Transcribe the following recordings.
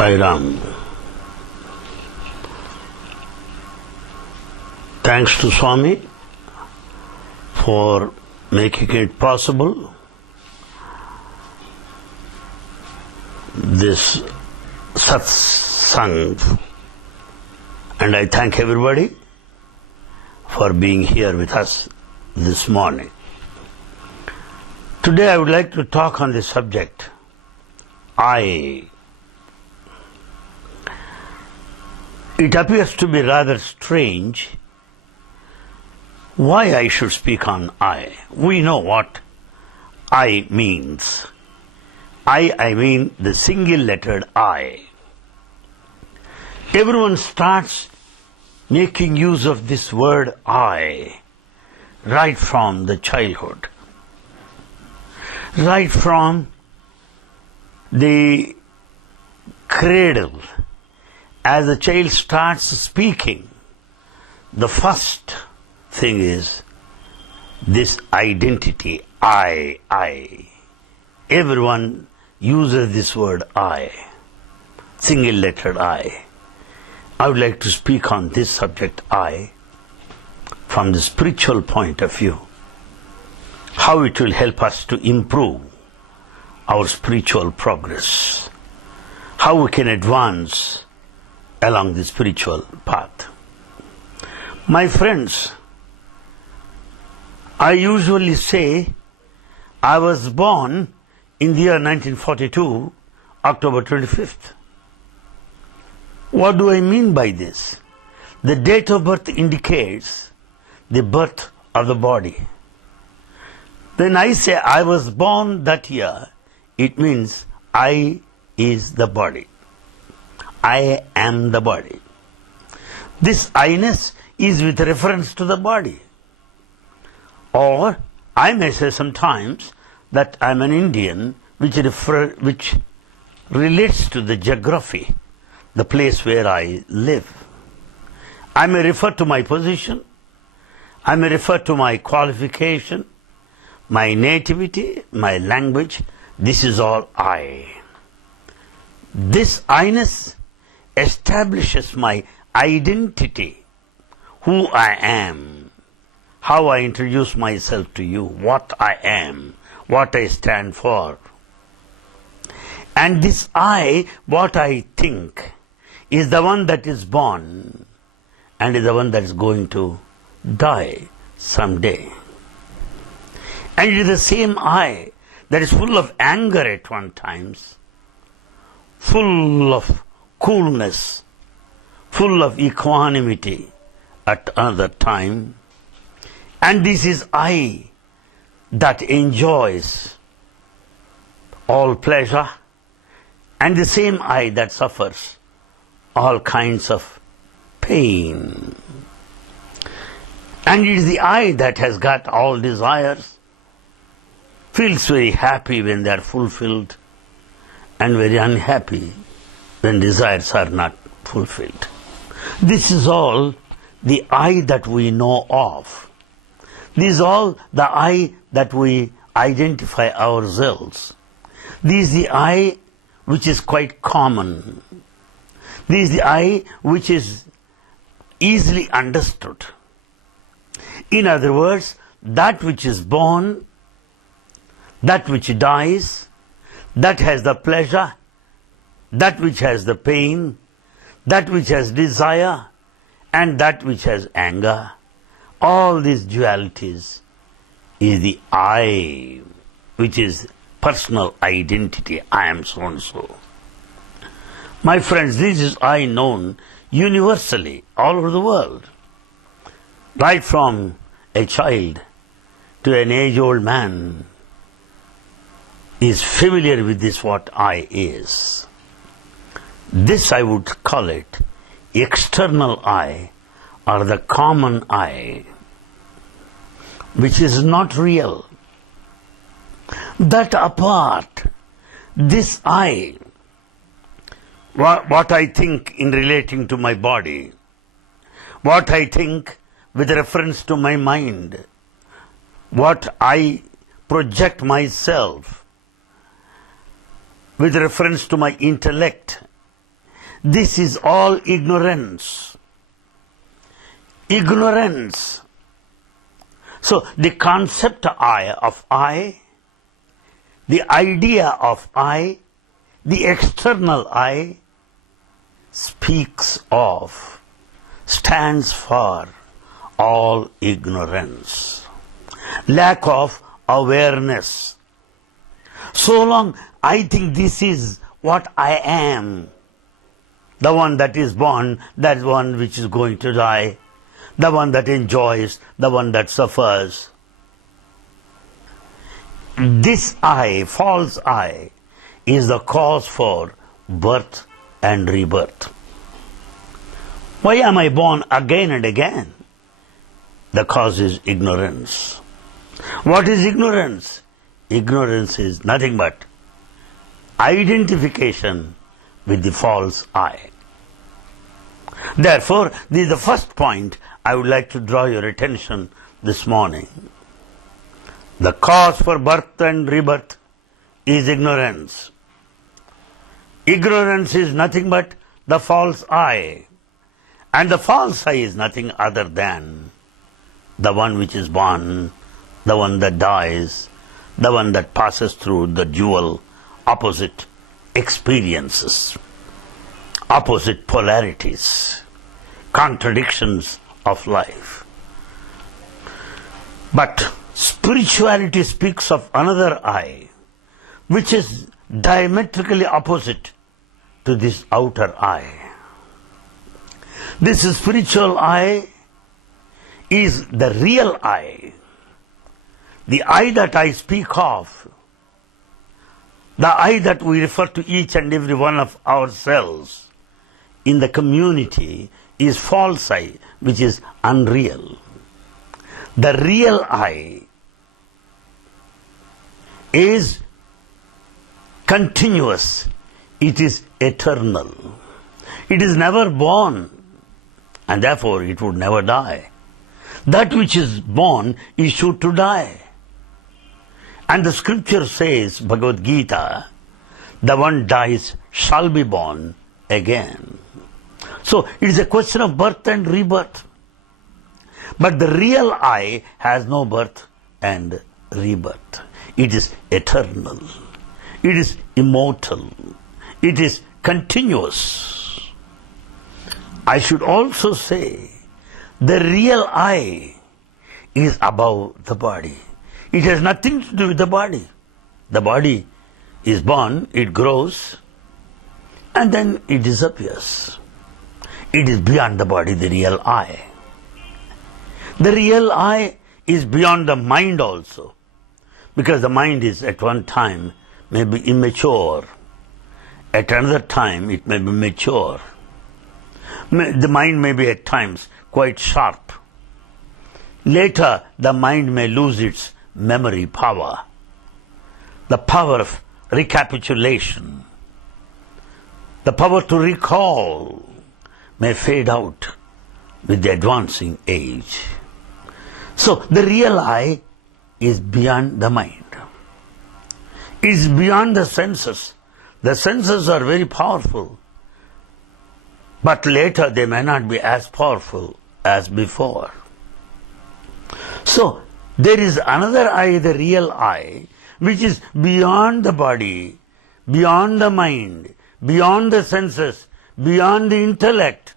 Sairam. Thanks to Swami for making it possible. This Satsang. And I thank everybody for being here with us this morning. Today I would like to talk on the subject, I. It appears to be rather strange why I should speak on I. We know what I means. I mean the single-lettered I. Everyone starts making use of this word I right from the childhood, right from the cradle. As the child starts speaking, the first thing is this identity, I. Everyone uses this word I, single-lettered I. I would like to speak on this subject, I, from the spiritual point of view, how it will help us to improve our spiritual progress, how we can advance along the spiritual path. My friends, I usually say I was born in the year 1942, October 25th. What do I mean by this? The date of birth indicates the birth of the body. When I say I was born that year, it means I is the body. I am the body. This I-ness is with reference to the body. Or I may say sometimes that I am an Indian, which relates to the geography, the place where I live. I may refer to my position, I may refer to my qualification, my nativity, my language. This is all I. This I-ness establishes my identity, who I am, how I introduce myself to you, what I am, what I stand for. And this I, what I think, is the one that is born and is the one that is going to die someday. And it is the same I that is full of anger at one times, full of coolness, full of equanimity at another time. And this is I that enjoys all pleasure, and the same I that suffers all kinds of pain. And it is the I that has got all desires, feels very happy when they are fulfilled, and very unhappy when desires are not fulfilled. This is all the I that we know of. This is all the I that we identify ourselves. This is the I which is quite common. This is the I which is easily understood. In other words, that which is born, that which dies, that has the pleasure, that which has the pain, that which has desire, and that which has anger. All these dualities is the I, which is personal identity. I am so and so. My friends, this is I known universally all over the world. Right from a child to an age-old man is familiar with this what I is. This I would call it external I or the common I, which is not real. That apart, this I, what I think in relating to my body, what I think with reference to my mind, what I project myself with reference to my intellect, this is all ignorance. Ignorance. So the concept of I, the idea of I, the external I speaks of, stands for all ignorance, lack of awareness. So long I think this is what I am, the one that is born, that one which is going to die, the one that enjoys, the one that suffers. This I, false I, is the cause for birth and rebirth. Why am I born again and again? The cause is ignorance. What is ignorance? Ignorance is nothing but identification with the false I. Therefore, this is the first point I would like to draw your attention this morning. The cause for birth and rebirth is ignorance. Ignorance is nothing but the false I. And the false I is nothing other than the one which is born, the one that dies, the one that passes through the dual opposite experiences, opposite polarities, contradictions of life. But spirituality speaks of another I, which is diametrically opposite to this outer I. This spiritual I is the real I, the I that I speak of, the I that we refer to each and every one of ourselves in the community is false I, which is unreal. The real I is continuous, it is eternal. It is never born, and therefore it would never die. That which is born is sure to die. And the scripture says, Bhagavad Gita, the one dies shall be born again. So it is a question of birth and rebirth. But the real I has no birth and rebirth. It is eternal. It is immortal. It is continuous. I should also say, the real I is above the body. It has nothing to do with the body. The body is born, it grows, and then it disappears. It is beyond the body, the real I. The real I is beyond the mind also, because the mind is at one time may be immature, at another time it may be mature. The mind may be at times quite sharp. Later the mind may lose its memory power, the power of recapitulation, the power to recall may fade out with the advancing age. So the real I is beyond the mind. It is beyond the senses. The senses are very powerful, but later they may not be as powerful as before. So There is another I, the real I, which is beyond the body, beyond the mind, beyond the senses, beyond the intellect,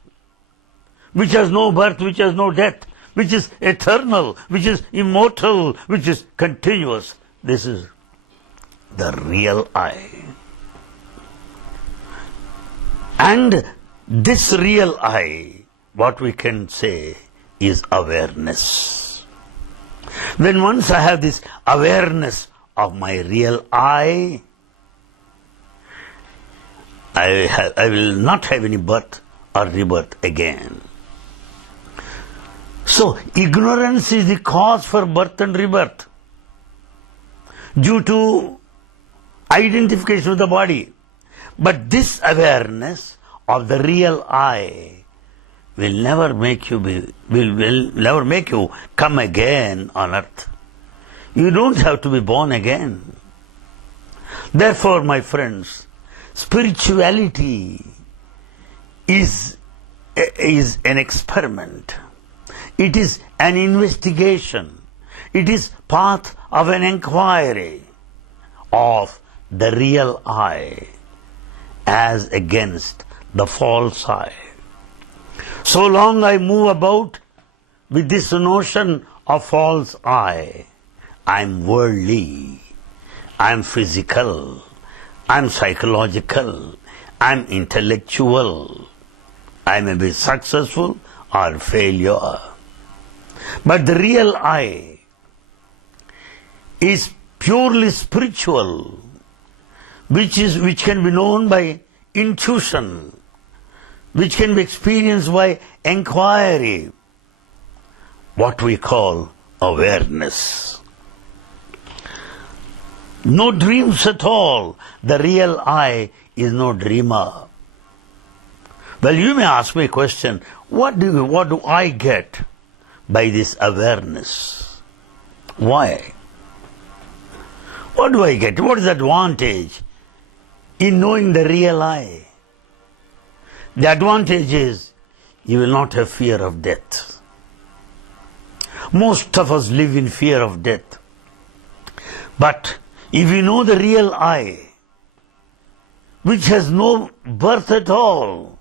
which has no birth, which has no death, which is eternal, which is immortal, which is continuous. This is the real I. And this real I, what we can say, is awareness. When once I have this awareness of my real I will not have any birth or rebirth again. So, ignorance is the cause for birth and rebirth due to identification with the body. But this awareness of the real I will never make you will never make you come again on earth. You don't have to be born again. Therefore, my friends, spirituality is an experiment. It is an investigation. It is part of an inquiry of the real I as against the false I. So long I move about with this notion of false I am worldly, I am physical, I am psychological, I am intellectual, I may be successful or failure. But the real I is purely spiritual, which can be known by intuition, which can be experienced by inquiry, what we call awareness. No dreams at all. The real I is no dreamer. Well, you may ask me a question, what do I get by this awareness? Why? What do I get? What is the advantage in knowing the real I? The advantage is you will not have fear of death. Most of us live in fear of death. But if you know the real I, which has no birth at all,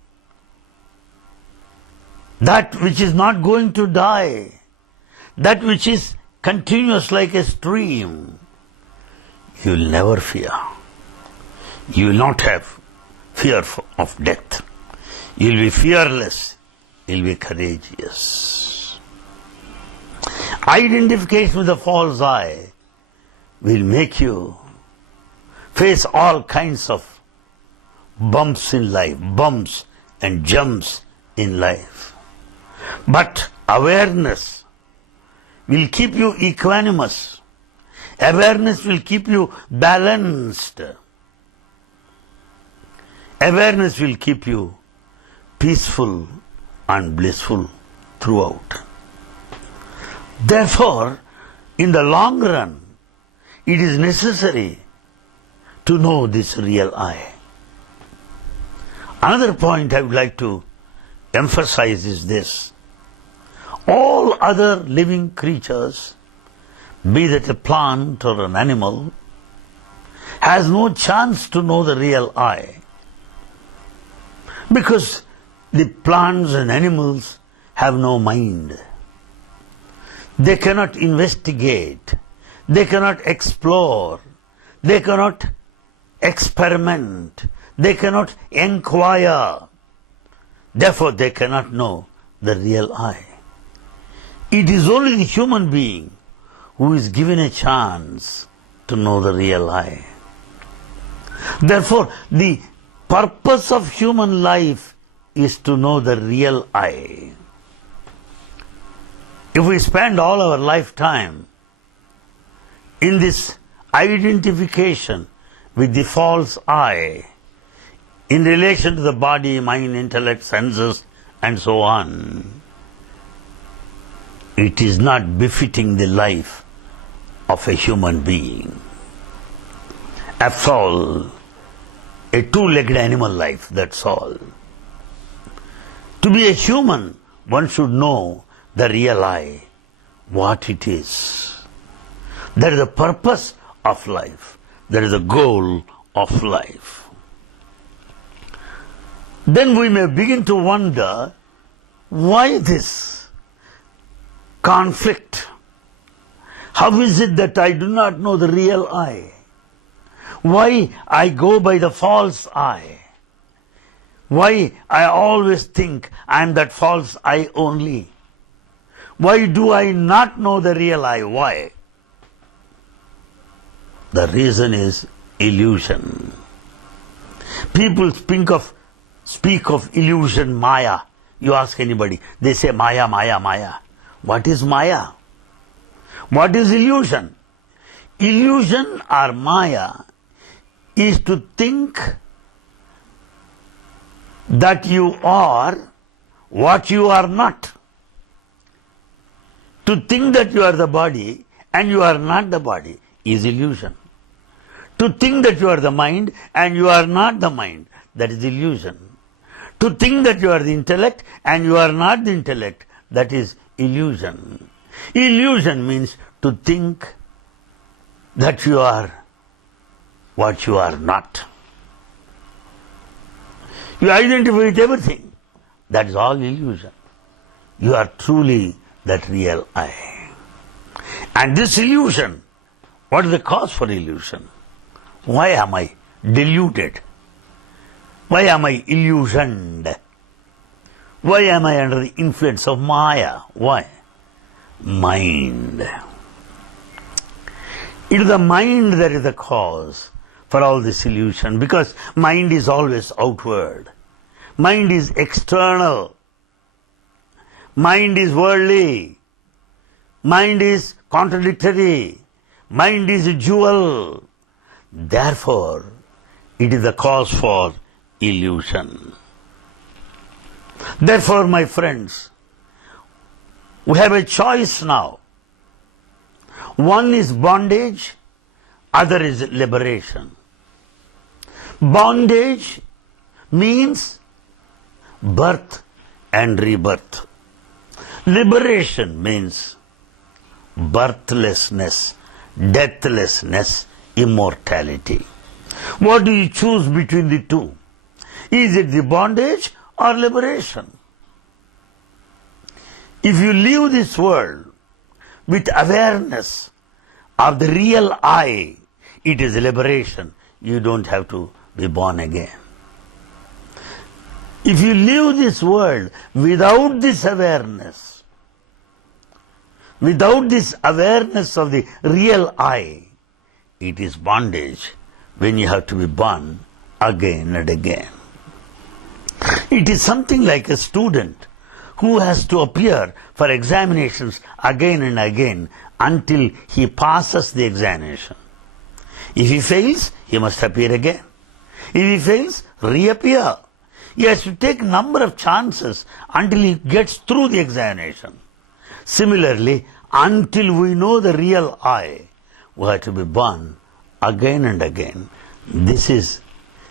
that which is not going to die, that which is continuous like a stream, you will never fear. You will not have fear of death. You will be fearless. You will be courageous. Identification with the false I will make you face all kinds of bumps in life, bumps and jumps in life. But awareness will keep you equanimous. Awareness will keep you balanced. Awareness will keep you peaceful and blissful throughout. Therefore, in the long run, it is necessary to know this real I. Another point I would like to emphasize is this. All other living creatures, be that a plant or an animal, has no chance to know the real I. Because the plants and animals have no mind. They cannot investigate. They cannot explore. They cannot experiment. They cannot inquire. Therefore, they cannot know the real I. It is only the human being who is given a chance to know the real I. Therefore, the purpose of human life is to know the real I. If we spend all our lifetime in this identification with the false I, in relation to the body, mind, intellect, senses, and so on, it is not befitting the life of a human being. After all, a two-legged animal life, that's all. To be a human, one should know the real I, what it is. That is the purpose of life. That is the goal of life. Then we may begin to wonder, why this conflict? How is it that I do not know the real I? Why I go by the false I? Why I always think I am that false I only? Why do I not know the real I? Why? The reason is illusion. People speak of illusion, Maya. You ask anybody, they say Maya, Maya, Maya. What is Maya? What is illusion? Illusion or Maya is to think that you are what you are not. To think that you are the body and you are not the body is illusion. To think that you are the mind and you are not the mind, that is illusion. To think that you are the intellect and you are not the intellect, that is illusion. Illusion means to think that you are what you are not. You identify with everything. That is all illusion. You are truly that real I. And this illusion, what is the cause for illusion? Why am I deluded? Why am I illusioned? Why am I under the influence of Maya? Why? Mind. It is the mind that is the cause for all this illusion, because mind is always outward. Mind is external. Mind is worldly. Mind is contradictory. Mind is a jewel. Therefore, it is the cause for illusion. Therefore, my friends, we have a choice now. One is bondage, other is liberation. Bondage means birth and rebirth. Liberation means birthlessness, deathlessness, immortality. What do you choose between the two? Is it the bondage or liberation? If you leave this world with awareness of the real I, it is liberation. You don't have to be born again. If you leave this world without this awareness, without this awareness of the real I, it is bondage when you have to be born again and again. It is something like a student who has to appear for examinations again and again until he passes the examination. If he fails, he must appear again. If he fails, reappear. He has to take number of chances until he gets through the examination. Similarly, until we know the real I, we have to be born again and again. This is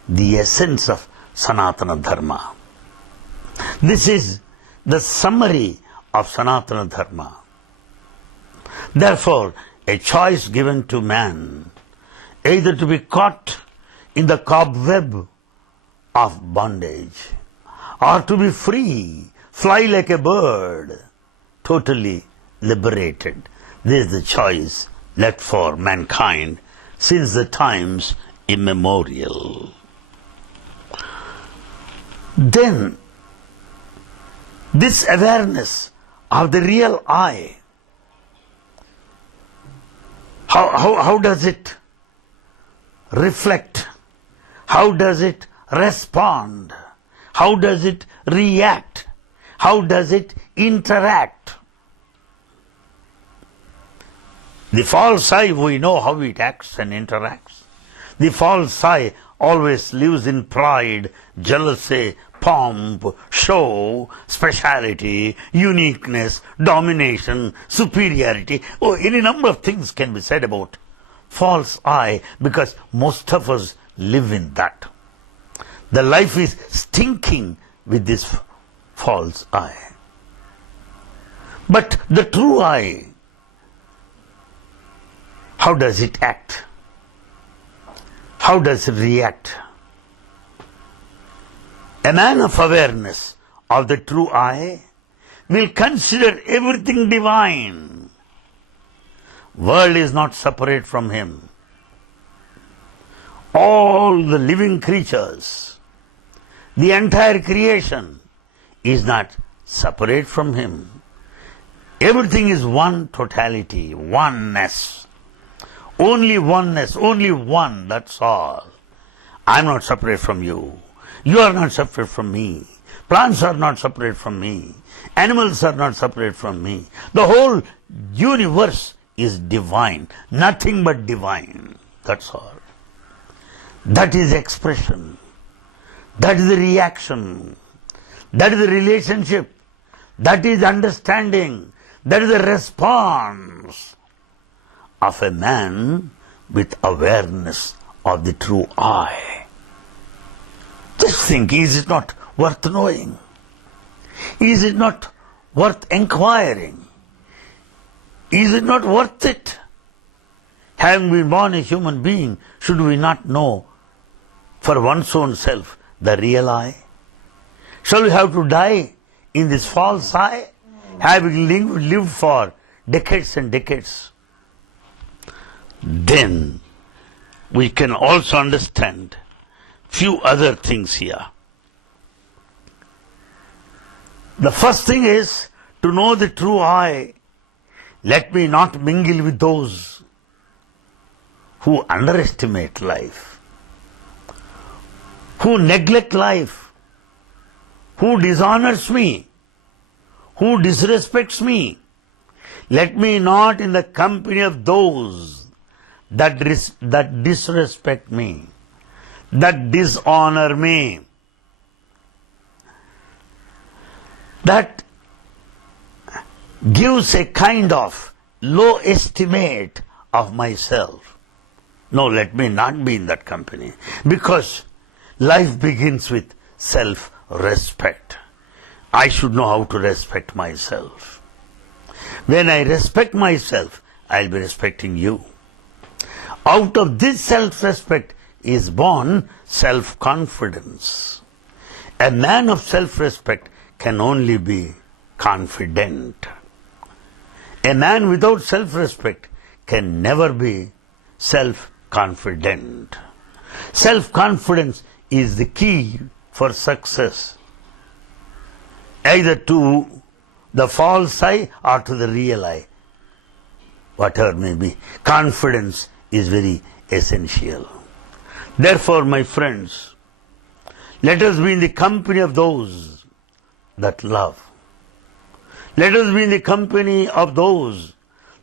the essence of Sanatana Dharma. This is the summary of Sanatana Dharma. Therefore, a choice given to man, either to be caught in the cobweb of bondage, or to be free, fly like a bird, totally liberated. This is the choice left for mankind since the times immemorial. Then, this awareness of the real I, how does it reflect? How does it respond? How does it react? How does it interact? The false I, we know how it acts and interacts. The false I always lives in pride, jealousy, pomp, show, speciality, uniqueness, domination, superiority. Oh, any number of things can be said about false I, because most of us live in that. The life is stinking with this false I. But the true I how does it act? How does it react? A man of awareness of the true I will consider everything divine. World is not separate from him. All the living creatures, the entire creation is not separate from him. Everything is one totality, oneness. Only oneness, only one, that's all. I'm not separate from you. You are not separate from me. Plants are not separate from me. Animals are not separate from me. The whole universe is divine. Nothing but divine. That's all. That is expression. That is the reaction. That is the relationship. That is understanding. That is the response of a man with awareness of the true I. Just think, is it not worth knowing? Is it not worth inquiring? Is it not worth it? Having been born a human being, should we not know for one's own self the real I? Shall we have to die in this false I, having lived for decades and decades? Then we can also understand few other things here. The first thing is to know the true I. Let me not mingle with those who underestimate life, who neglect life, who dishonors me, who disrespects me. Let me not in the company of those that disrespect me, that dishonor me, that gives a kind of low estimate of myself. No, let me not be in that company, because life begins with self-respect. I should know how to respect myself. When I respect myself, I'll be respecting you. Out of this self-respect is born self-confidence. A man of self-respect can only be confident. A man without self-respect can never be self-confident. Self-confidence is the key for success, either to the false I or to the real I. Whatever may be, confidence is very essential. Therefore, my friends, let us be in the company of those that love. Let us be in the company of those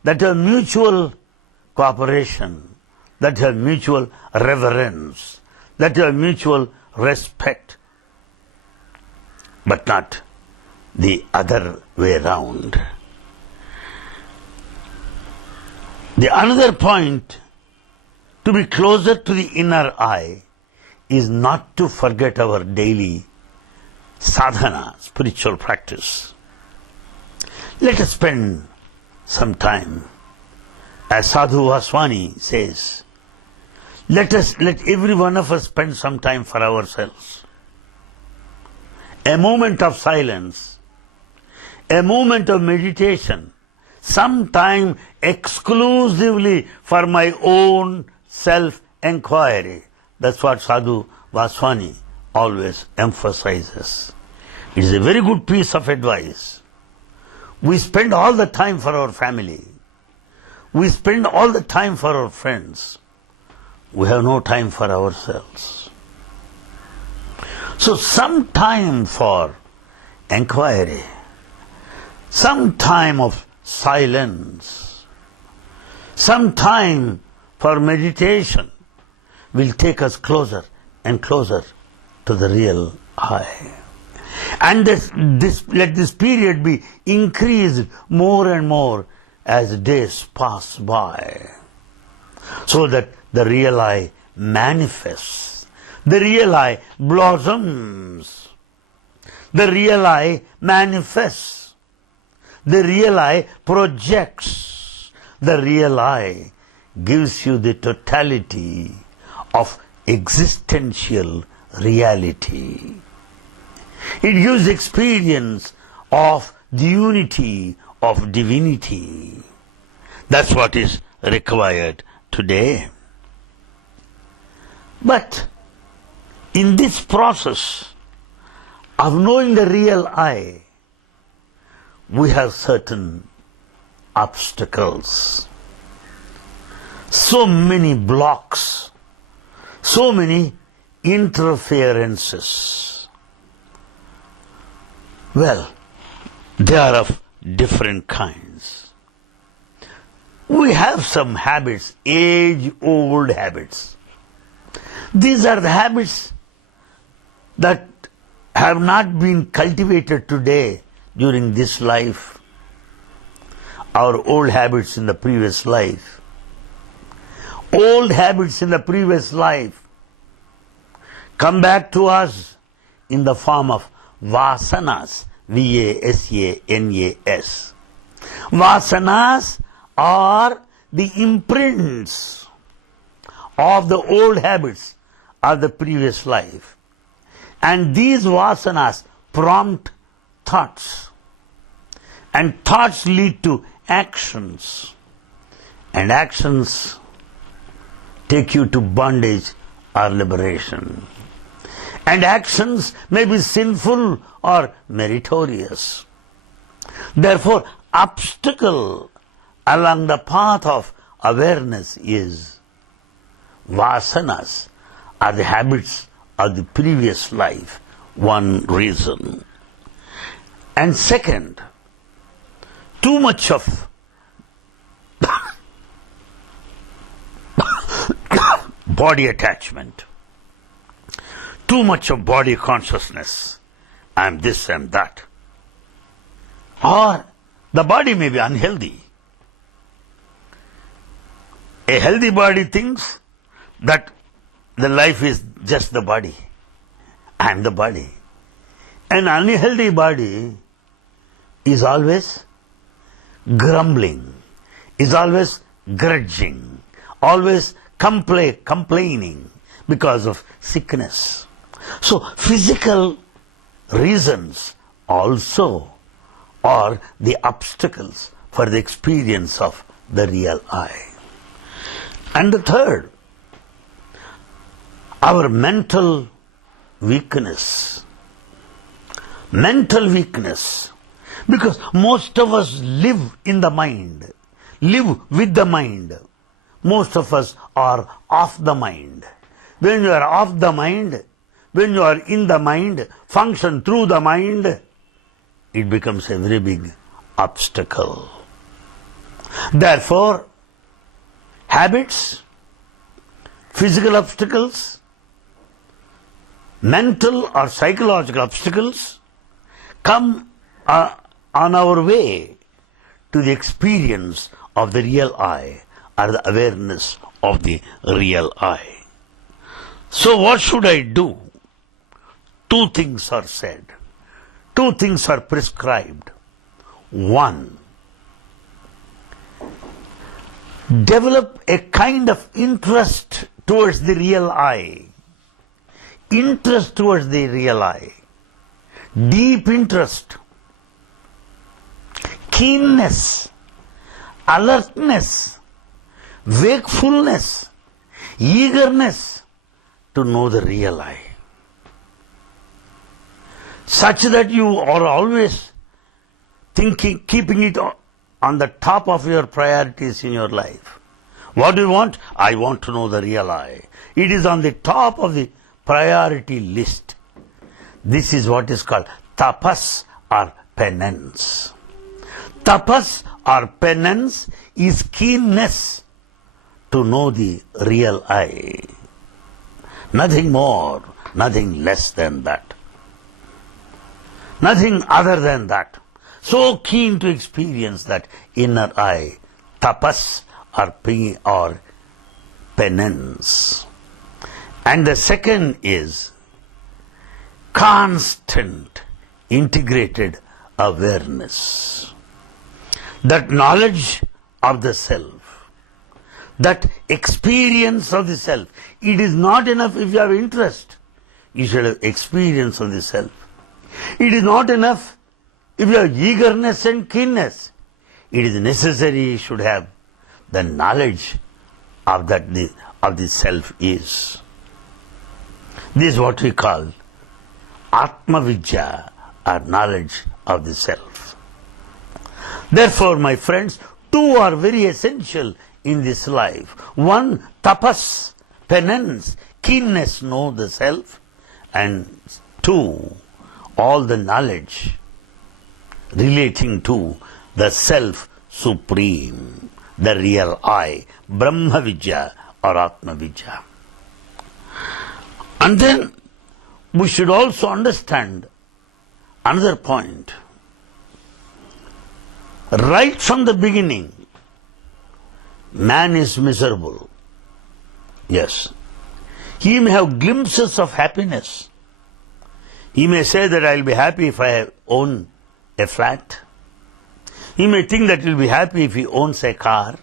that have mutual cooperation, that have mutual reverence, that have mutual respect, but not the other way around. The another point, to be closer to the inner I, is not to forget our daily sadhana, spiritual practice. Let us spend some time, as Sadhu Swami says, let every one of us spend some time for ourselves. A moment of silence, a moment of meditation, some time exclusively for my own self-enquiry. That's what Sadhu Vaswani always emphasizes. It is a very good piece of advice. We spend all the time for our family. We spend all the time for our friends. We have no time for ourselves. So some time for enquiry, some time of silence, some time for meditation will take us closer and closer to the real I. And let this period be increased more and more as days pass by, so that the real I manifests, the real I blossoms, the real I manifests, the real I projects, the real I gives you the totality of existential reality. It gives experience of the unity of divinity. That's what is required today. But in this process of knowing the real I, we have certain obstacles, so many blocks, so many interferences. Well, they are of different kinds. We have some habits, age-old habits. These are the habits that have not been cultivated today during this life. Our old habits in the previous life. Old habits in the previous life come back to us in the form of vasanas, V-A-S-A-N-A-S. Vasanas are the imprints of the old habits of the previous life. And these vasanas prompt thoughts. And thoughts lead to actions. And actions take you to bondage or liberation. And actions may be sinful or meritorious. Therefore, obstacle along the path of awareness is vasanas, are the habits of the previous life, one reason. And second, too much of body attachment, too much of body consciousness. I am this and that. Or the body may be unhealthy. A healthy body thinks that the life is just the body. I am the body. An unhealthy body is always grumbling, is always grudging, always complaining because of sickness. So physical reasons also are the obstacles for the experience of the real I. And the third, our mental weakness. Mental weakness. Because most of us live in the mind, live with the mind. Most of us are off the mind. When you are off the mind, when you are in the mind, function through the mind, it becomes a very big obstacle. Therefore, habits, physical obstacles, mental or psychological obstacles come on our way to the experience of the real I, or the awareness of the real I. So what should I do? Two things are said. Two things are prescribed. One, develop a kind of interest towards the real I. Interest towards the real I. Deep interest. Keenness. Alertness. Wakefulness. Eagerness to know the real I. Such that you are always thinking, keeping it on the top of your priorities in your life. What do you want? I want to know the real I. It is on the top of the priority list. This is what is called tapas or penance. Tapas or penance is keenness to know the real I. Nothing more, nothing less than that. Nothing other than that. So keen to experience that inner I, tapas or penance. And the second is constant integrated awareness. That knowledge of the self, that experience of the self. It is not enough if you have interest. You should have experience of the self. It is not enough if you have eagerness and keenness. It is necessary you should have the knowledge of the self is. This is what we call Atma Vidya, or knowledge of the self. Therefore, my friends, two are very essential in this life. One, tapas, penance, keenness, know the self. And two, all the knowledge relating to the self supreme, the real I, Brahma Vidya or Atma Vidya. And then we should also understand another point. Right from the beginning, man is miserable. Yes. He may have glimpses of happiness. He may say that I'll be happy if I own a flat. He may think that he'll be happy if he owns a car.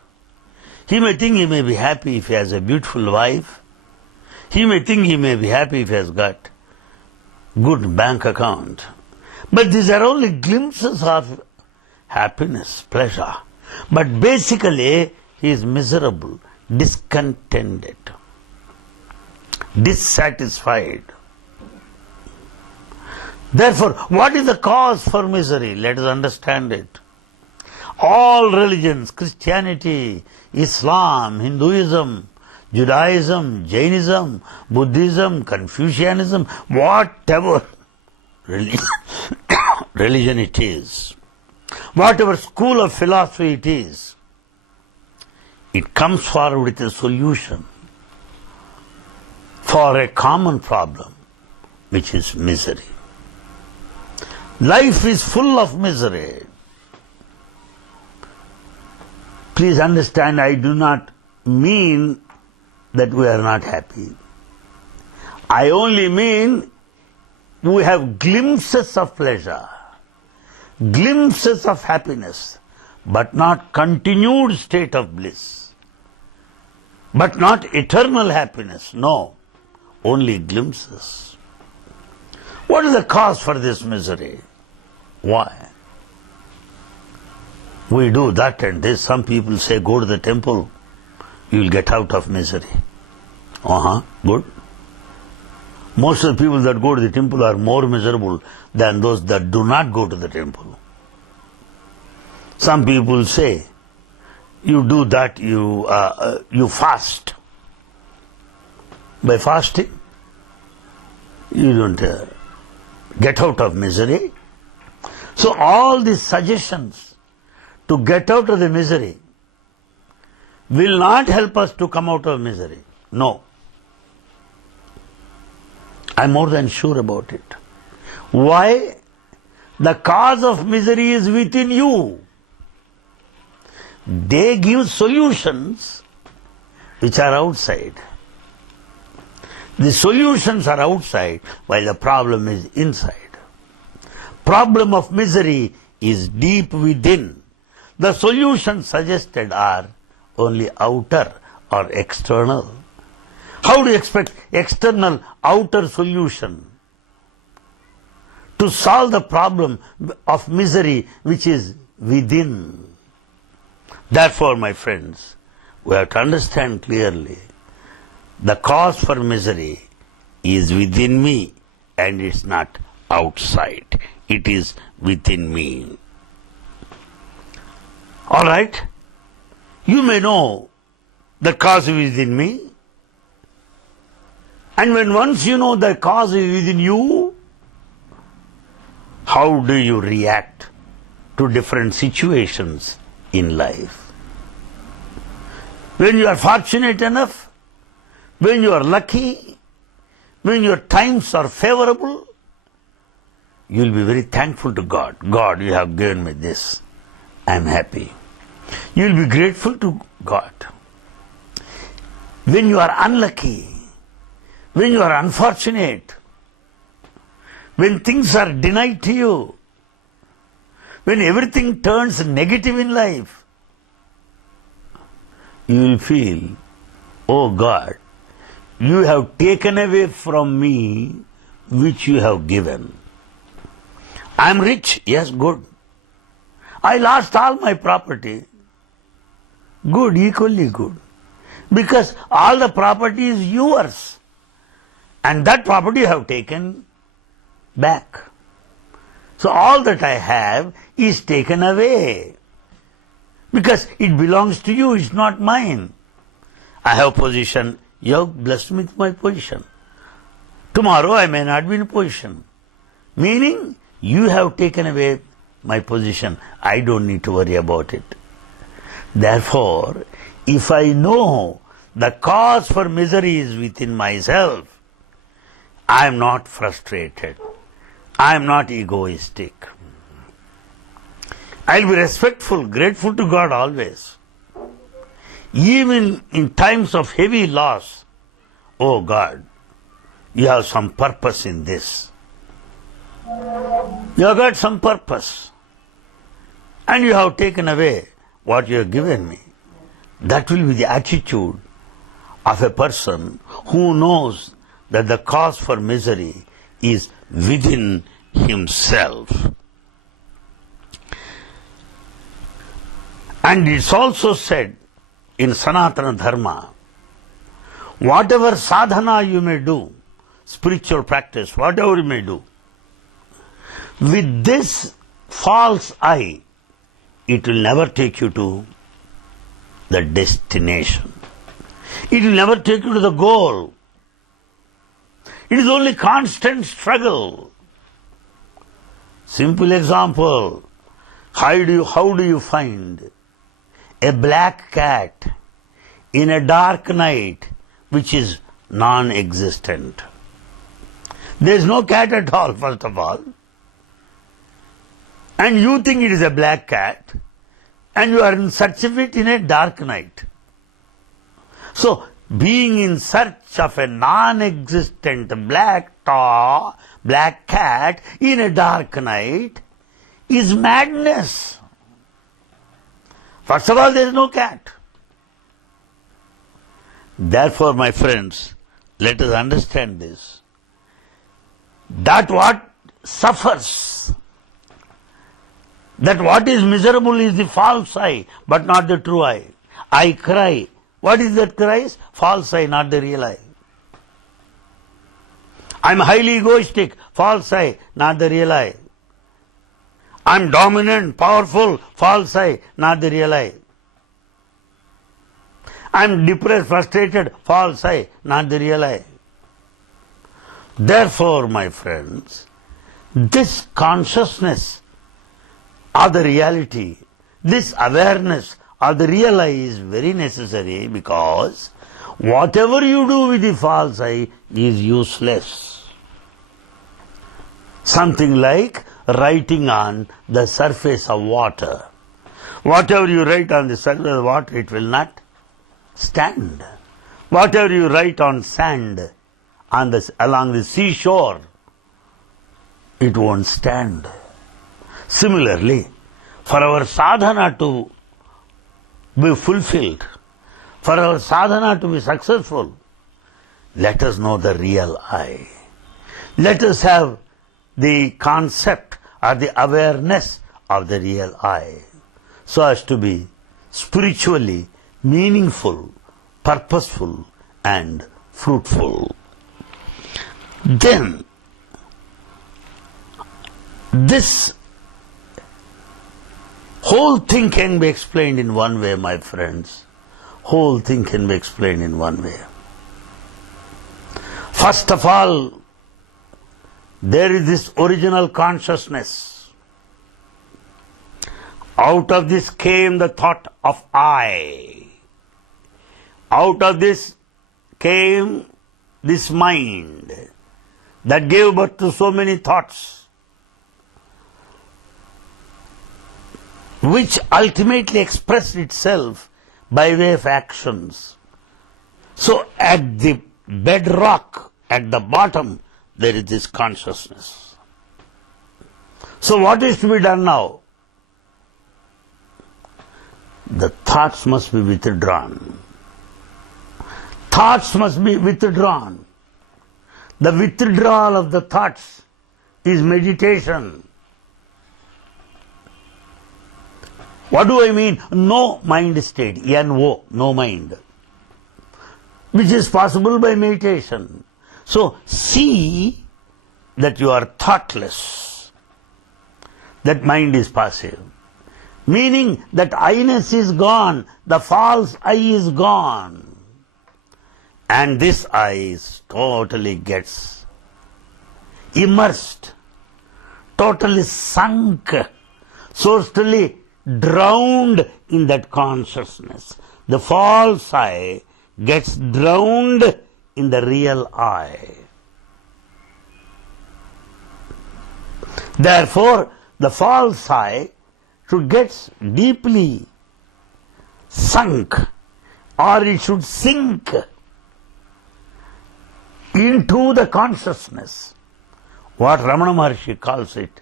He may think he may be happy if he has a beautiful wife. He may think he may be happy if he has got good bank account. But these are only glimpses of happiness, pleasure. But basically, he is miserable, discontented, dissatisfied. Therefore, what is the cause for misery? Let us understand it. All religions, Christianity, Islam, Hinduism, Judaism, Jainism, Buddhism, Confucianism, whatever religion it is, whatever school of philosophy it is, it comes forward with a solution for a common problem, which is misery. Life is full of misery. Please understand, I do not mean that we are not happy. I only mean we have glimpses of pleasure, glimpses of happiness, but not continued state of bliss, but not eternal happiness. No, only glimpses. What is the cause for this misery? Why? We do that and this. Some people say, go to the temple, you will get out of misery. Good. Most of the people that go to the temple are more miserable than those that do not go to the temple. Some people say, you do that, you fast. By fasting, you don't get out of misery. So all these suggestions to get out of the misery will not help us to come out of misery. No. I'm more than sure about it. Why? The cause of misery is within you. They give solutions which are outside. The solutions are outside while the problem is inside. Problem of misery is deep within. The solutions suggested are only outer or external. How do you expect external, outer solution to solve the problem of misery which is within? Therefore, my friends, we have to understand clearly the cause for misery is within me and it's not outside. It is within me. All right? You may know the cause is within me. And when once you know the cause is within you, how do you react to different situations in life? When you are fortunate enough, when you are lucky, when your times are favorable, you will be very thankful to God. God, you have given me this. I am happy. You will be grateful to God. When you are unlucky, when you are unfortunate, when things are denied to you, when everything turns negative in life, you will feel, oh God, you have taken away from me which you have given. I am rich, yes, good. I lost all my property. Good, equally good. Because all the property is yours. And that property you have taken back. So all that I have is taken away. Because it belongs to you, it's not mine. I have position, you have blessed me with my position. Tomorrow I may not be in position. Meaning, you have taken away my position. I don't need to worry about it. Therefore, if I know the cause for misery is within myself, I am not frustrated. I am not egoistic. I will be respectful, grateful to God always. Even in times of heavy loss, oh God, you have some purpose in this. You have got some purpose. And you have taken away what you have given me. That will be the attitude of a person who knows that the cause for misery is within himself. And it's also said in Sanatana Dharma, whatever sadhana you may do, spiritual practice, whatever you may do, with this false I, it will never take you to the destination. It will never take you to the goal. It is only constant struggle. Simple example, how do you find a black cat in a dark night which is non-existent? There is no cat at all, first of all. And you think it is a black cat, and you are in search of it in a dark night. So, being in search of a non-existent black cat in a dark night is madness. First of all, there is no cat. Therefore, my friends, let us understand this. That what suffers, that what is miserable is the false I, but not the true I. I cry. What is that cries? False I, not the real I. I am highly egoistic. False I, not the real I. I am dominant, powerful. False I, not the real I. I am depressed, frustrated. False I, not the real I. Therefore, my friends, this consciousness of the reality, this awareness of the real I is very necessary, because whatever you do with the false I is useless. Something like writing on the surface of water. Whatever you write on the surface of water, it will not stand. Whatever you write on sand, along the seashore, it won't stand. Similarly, for our sadhana to be fulfilled, for our sadhana to be successful, let us know the real I. Let us have the concept or the awareness of the real I, so as to be spiritually meaningful, purposeful and fruitful. Then, this whole thing can be explained in one way, my friends. Whole thing can be explained in one way. First of all, there is this original consciousness. Out of this came the thought of I. Out of this came this mind that gave birth to so many thoughts, which ultimately expressed itself by way of actions. So at the bedrock, at the bottom, there is this consciousness. So what is to be done now? the thoughts must be withdrawn. Thoughts must be withdrawn. The withdrawal of the thoughts is meditation. What do I mean? No mind state, N-O, no mind, which is possible by meditation. So see that you are thoughtless, that mind is passive, meaning that I-ness is gone, the false I is gone. And this I is totally gets immersed, totally sunk, totally drowned in that consciousness. The false I gets drowned in the real I. Therefore, the false I should get deeply sunk, or it should sink into the consciousness, what Ramana Maharshi calls it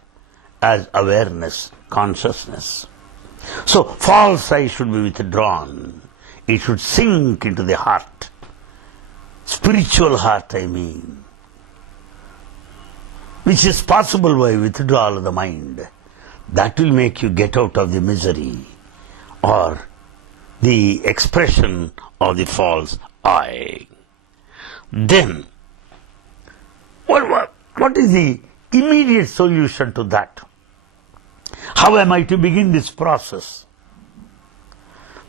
as awareness, consciousness. So, false I should be withdrawn. It should sink into the heart, spiritual heart I mean, which is possible by withdrawal of the mind. That will make you get out of the misery or the expression of the false I. Then, what is the immediate solution to that? How am I to begin this process?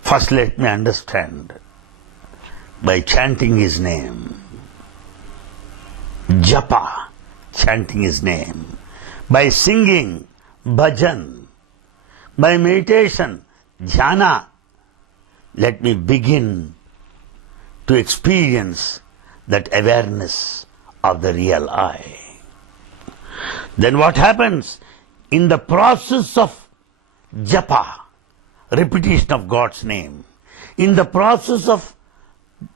First let me understand by chanting His name, japa, chanting His name, by singing, bhajan, by meditation, dhyana, let me begin to experience that awareness of the real I. Then what happens? In the process of japa, repetition of God's name, in the process of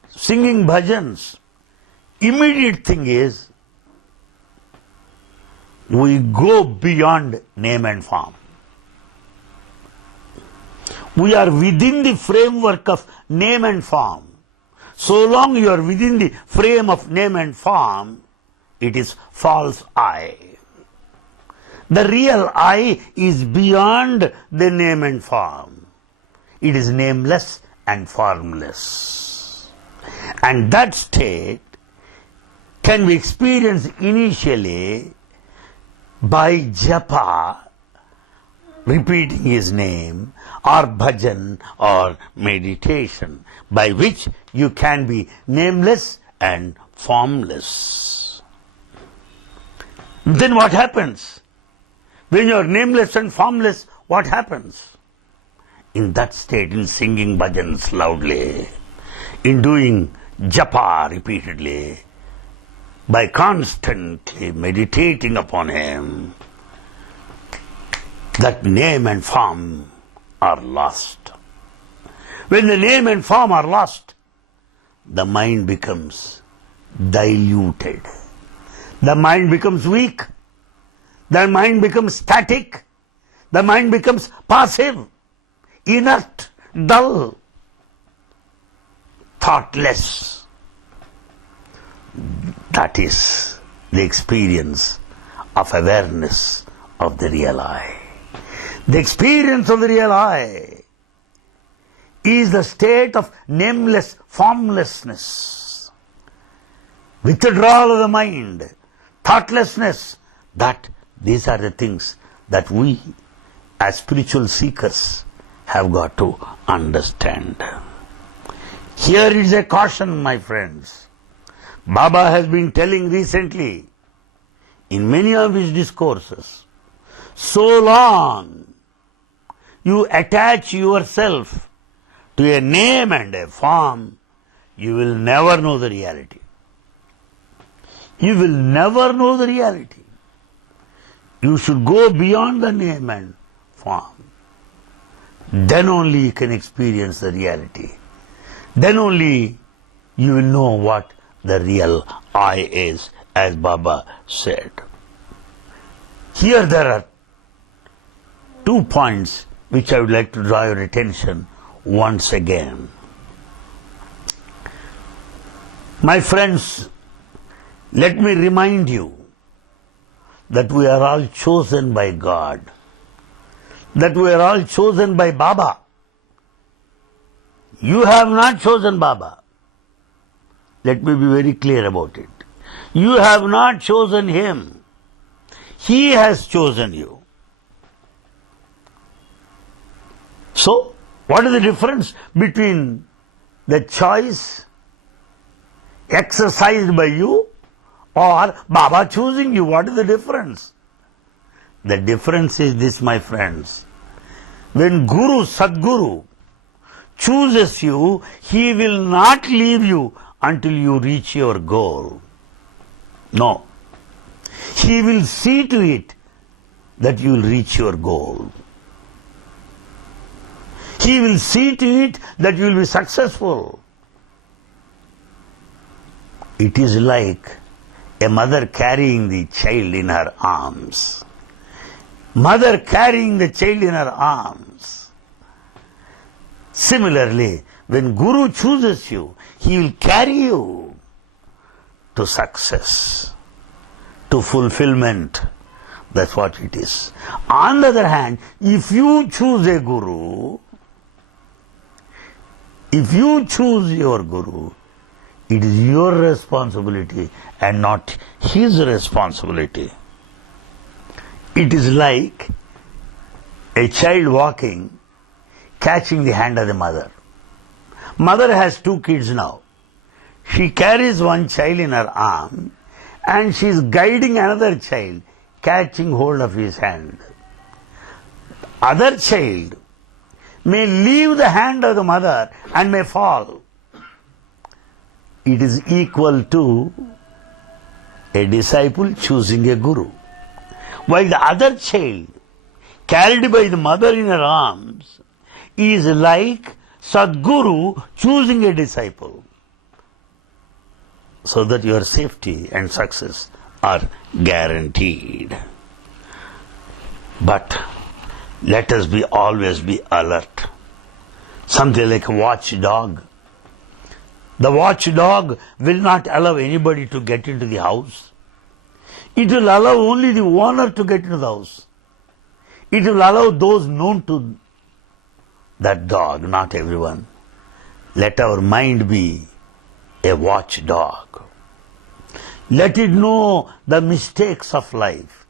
singing bhajans, immediate thing is we go beyond name and form. We are within the framework of name and form. So long you are within the frame of name and form, it is false I. The real I is beyond the name and form. It is nameless and formless. And that state can be experienced initially by japa, repeating His name, or bhajan or meditation, by which you can be nameless and formless. Then what happens? When you are nameless and formless, what happens? In that state, in singing bhajans loudly, in doing japa repeatedly, by constantly meditating upon Him, that name and form are lost. When the name and form are lost, the mind becomes diluted. The mind becomes weak. The mind becomes static. The mind becomes passive, inert, dull, thoughtless. That is the experience of awareness of the real I. The experience of the real I is the state of nameless formlessness, withdrawal of the mind, thoughtlessness. That these are the things that we as spiritual seekers have got to understand. Here is a caution, my friends. Baba has been telling recently in many of his discourses, so long you attach yourself to a name and a form, you will never know the reality. You will never know the reality. You should go beyond the name and form. Then only you can experience the reality. Then only you will know what the real I is, as Baba said. Here there are 2 points which I would like to draw your attention. once again. My friends, let me remind you that we are all chosen by God, that we are all chosen by Baba. You have not chosen Baba. Let me be very clear about it. You have not chosen him. He has chosen you. So, what is the difference between the choice exercised by you or Baba choosing you? What is the difference? The difference is this, my friends. When Guru, Sadguru, chooses you, he will not leave you until you reach your goal. No. He will see to it that you will reach your goal. He will see to it that you will be successful. It is like a mother carrying the child in her arms. Mother carrying the child in her arms. Similarly, when Guru chooses you, he will carry you to success, to fulfillment. That's what it is. On the other hand, if you choose a Guru, if you choose your Guru, it is your responsibility and not his responsibility. It is like a child walking, catching the hand of the mother. Mother has 2 kids now. She carries one child in her arm and she is guiding another child, catching hold of his hand. Other child may leave the hand of the mother and may fall. It is equal to a disciple choosing a Guru. While the other child, carried by the mother in her arms, is like Sadguru choosing a disciple, so that your safety and success are guaranteed. But let us always be alert. Something like a watchdog. The watchdog will not allow anybody to get into the house. It will allow only the owner to get into the house. It will allow those known to that dog, not everyone. Let our mind be a watchdog. Let it know the mistakes of life.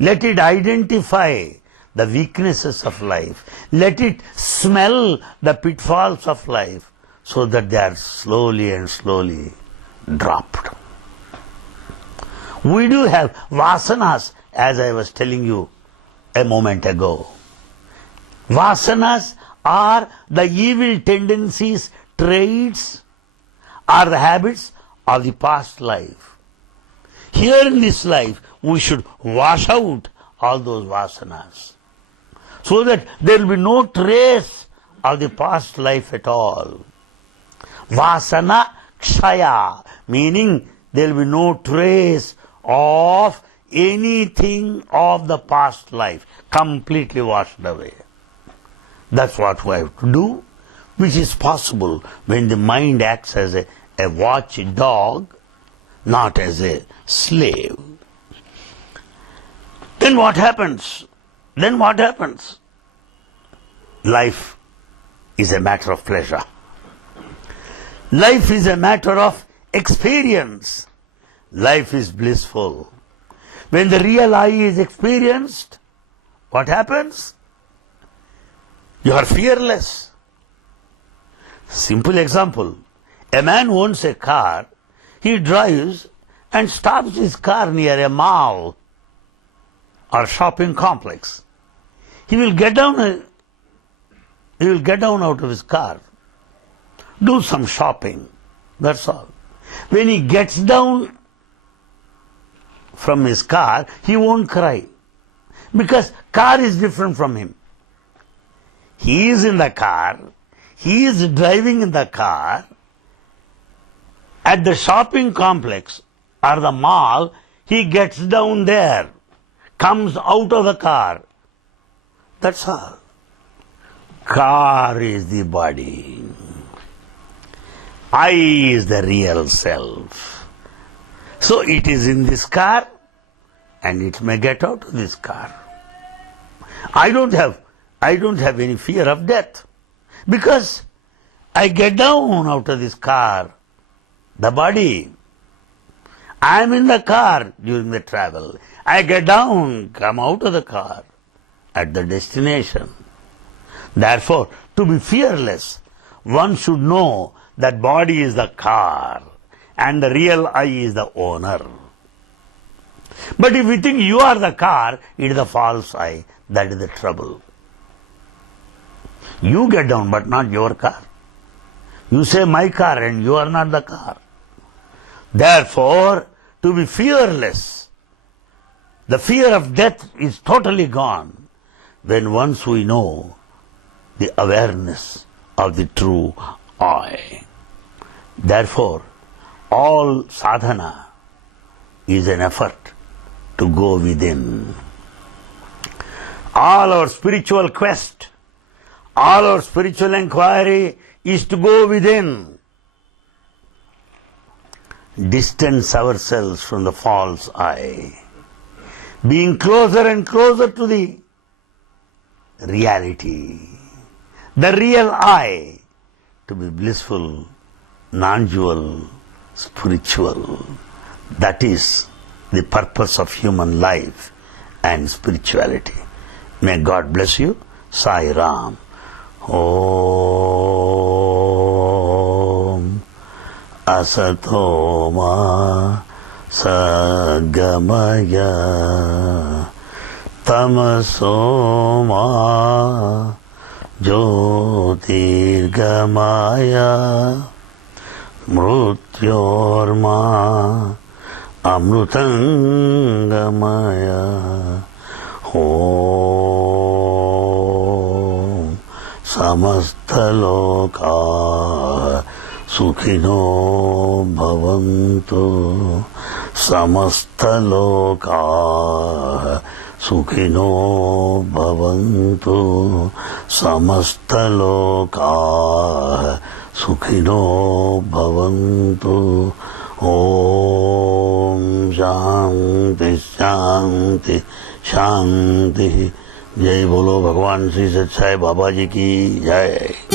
Let it identify the weaknesses of life. Let it smell the pitfalls of life so that they are slowly and slowly dropped. We do have vasanas, as I was telling you a moment ago. Vasanas are the evil tendencies, traits, or the habits of the past life. Here in this life, we should wash out all those vasanas, so that there will be no trace of the past life at all. Vasana kshaya, meaning there will be no trace of anything of the past life, completely washed away. That's what we have to do, which is possible when the mind acts as a watchdog, not as a slave. Then what happens? Life is a matter of pleasure. Life is a matter of experience. Life is blissful. When the real I is experienced, what happens? You are fearless. Simple example. A man owns a car, he drives and stops his car near a mall or shopping complex. He will get down out of his car, do some shopping, that's all. When he gets down from his car, he won't cry, because car is different from him. He is in the car, he is driving in the car. At the shopping complex or the mall, he gets down there, comes out of the car. That's all. car is the body. I is the real self. So it is in this car and it may get out of this car. I don't have any fear of death because I get down out of this car, the body. I am in the car during the travel. I get down, come out of the car at the destination. Therefore, to be fearless, one should know that body is the car and the real I is the owner. But if you think you are the car, it is the false I. That is the trouble. You get down, but not your car. You say my car and you are not the car. Therefore, to be fearless, the fear of death is totally gone when once we know the awareness of the true I. Therefore, all sadhana is an effort to go within. All our spiritual quest, all our spiritual inquiry is to go within. Distance ourselves from the false I, being closer and closer to the reality, the real I, to be blissful, non-dual, spiritual. That is the purpose of human life and spirituality. May God bless you. Sai Ram. Om Asato Ma Sagamaya Tamaso Ma Jyotirgamaya Mrutyorma Amrutangamaya. Om Samastaloka Sukhino Bhavantu. Samastaloka Sukhino Bhavantu. Samastaloka Sukhino Bhavantu. Om Shanti Shanti Shanti. जय बोलो भगवान श्री सच्चाई बाबा जी की जय.